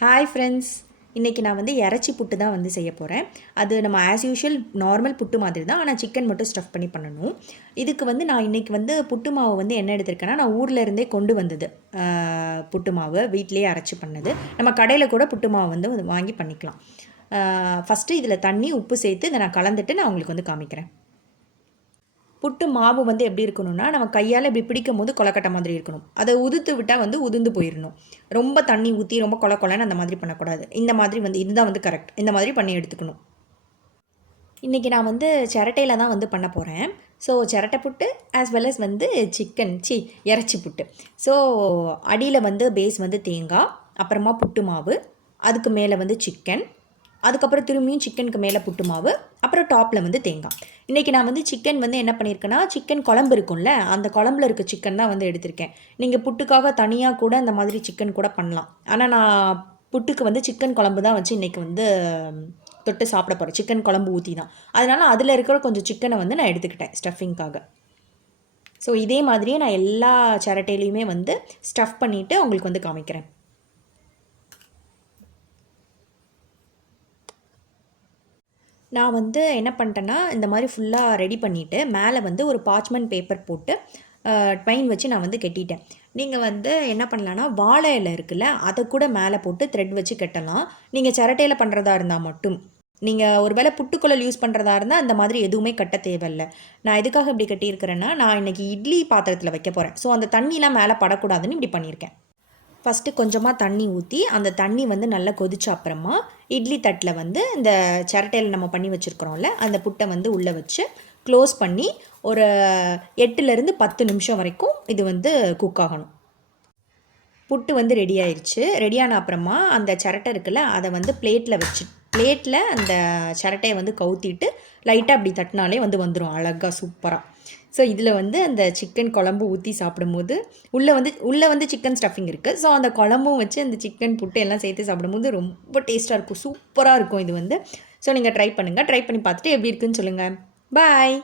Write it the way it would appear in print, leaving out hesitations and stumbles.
Hi friends, இன்றைக்கி நான் வந்து இறைச்சி புட்டு தான் வந்து செய்ய போகிறேன். அது நம்ம ஆஸ் யூஷுவல் நார்மல் புட்டு மாதிரி தான், ஆனால் சிக்கன் மட்டும் ஸ்டஃப் பண்ணி பண்ணணும். இதுக்கு வந்து நான் இன்றைக்கி வந்து புட்டு மாவு வந்து என்ன எடுத்திருக்கேன்னா, நான் ஊரில் இருந்தே கொண்டு வந்தது புட்டு மாவு, வீட்டிலேயே அரைச்சி பண்ணது. நம்ம கடையில் கூட புட்டு மாவு வந்து வாங்கி பண்ணிக்கலாம். ஃபஸ்ட்டு இதில் தண்ணி உப்பு சேர்த்து இதை நான் கலந்துட்டு நான் உங்களுக்கு வந்து காமிக்கிறேன். புட்டு மாவு வந்து எப்படி இருக்கணும்னா, நம்ம கையால் இப்படி பிடிக்கும் போது கொலக்கட்டை மாதிரி இருக்கணும். அதை உதுத்து விட்டால் வந்து உதிர்ந்து போயிடணும். ரொம்ப தண்ணி ஊற்றி ரொம்ப கொலன்னு அந்த மாதிரி பண்ணக்கூடாது. இந்த மாதிரி வந்து இதுதான் வந்து கரெக்ட். இந்த மாதிரி பண்ணி எடுத்துக்கணும். இன்றைக்கி நான் வந்து சிரட்டையில் தான் வந்து பண்ண போகிறேன். ஸோ சிரட்டை புட்டு ஆஸ் வெல் அஸ் வந்து இறைச்சி புட்டு. ஸோ அடியில் வந்து பேஸ் வந்து தேங்காய், அப்புறமா புட்டு மாவு, அதுக்கு மேலே வந்து சிக்கன், அதுக்கப்புறம் திரும்பியும் சிக்கனுக்கு மேலே புட்டு மாவு, அப்புறம் டாப்பில் வந்து தேங்காய். இன்றைக்கி நான் வந்து சிக்கன் வந்து என்ன பண்ணியிருக்கேன்னா, சிக்கன் குழம்பு இருக்கும்ல, அந்த குழம்புல இருக்க சிக்கன் தான் வந்து எடுத்திருக்கேன். நீங்கள் புட்டுக்காக தனியாக கூட இந்த மாதிரி சிக்கன் கூட பண்ணலாம். ஆனால் நான் புட்டுக்கு வந்து சிக்கன் குழம்பு தான் வச்சு இன்றைக்கி வந்து தொட்டு சாப்பிட போகிறேன். சிக்கன் குழம்பு ஊற்றி தான். அதனால் அதில் இருக்கிற கொஞ்சம் சிக்கனை வந்து நான் எடுத்துக்கிட்டேன் ஸ்டஃபிங்காக. ஸோ இதே மாதிரியே நான் எல்லா சிரட்டையிலையுமே வந்து ஸ்டஃப் பண்ணிவிட்டு உங்களுக்கு வந்து காமிக்கிறேன். நான் வந்து என்ன பண்ணிட்டேன்னா, இந்த மாதிரி ஃபுல்லாக ரெடி பண்ணிவிட்டு மேலே வந்து ஒரு பார்ச்மெண்ட் பேப்பர் போட்டு ட்வைன் வச்சு நான் வந்து கட்டிட்டேன். நீங்கள் வந்து என்ன பண்ணலான்னா, வாழை இலை இருக்குல்ல, அதை கூட மேலே போட்டு த்ரெட் வச்சு கட்டலாம். நீங்கள் சிரட்டையில் பண்ணுறதா இருந்தால் மட்டும். நீங்கள் ஒரு வேளை புட்டுக்குழல் யூஸ் பண்ணுறதா இருந்தால் அந்த மாதிரி எதுவுமே கட்ட தேவையில்ல. நான் எதுக்காக இப்படி கட்டியிருக்கிறேன்னா, நான் இன்றைக்கி இட்லி பாத்திரத்தில் வைக்க போகிறேன். ஸோ அந்த தண்ணிலாம் மேலே படக்கூடாதுன்னு இப்படி பண்ணியிருக்கேன். ஃபஸ்ட்டு கொஞ்சமாக தண்ணி ஊற்றி அந்த தண்ணி வந்து நல்லா கொதிச்ச அப்புறமா இட்லி தட்டில் வந்து இந்த சிரட்டையில் நம்ம பண்ணி வச்சுருக்குறோம்ல, அந்த புட்டை வந்து உள்ளே வச்சு க்ளோஸ் பண்ணி ஒரு 8லேருந்து 10 நிமிஷம் வரைக்கும் இது வந்து குக் ஆகணும். புட்டு வந்து ரெடி ஆயிடுச்சு. ரெடியான அப்புறமா அந்த சிரட்டை இருக்குல்ல, அதை வந்து பிளேட்டில் அந்த சிரட்டையை வந்து கவுத்திட்டு லைட்டாக அப்படி தட்டினாலே வந்து வந்துடும் அழகாக சூப்பராக. ஸோ இதில் வந்து அந்த சிக்கன் குழம்பு ஊற்றி சாப்பிடும்போது உள்ளே வந்து சிக்கன் ஸ்டஃபிங் இருக்குது. ஸோ அந்த குழம்பும் வச்சு அந்த சிக்கன் புட்டு எல்லாம் சேர்த்து சாப்பிடும்போது ரொம்ப டேஸ்ட்டாக இருக்கும், சூப்பராக இருக்கும் இது வந்து. ஸோ நீங்கள் ட்ரை பண்ணுங்கள். ட்ரை பண்ணி பார்த்துட்டு எப்படி இருக்குன்னு சொல்லுங்கள். பாய்.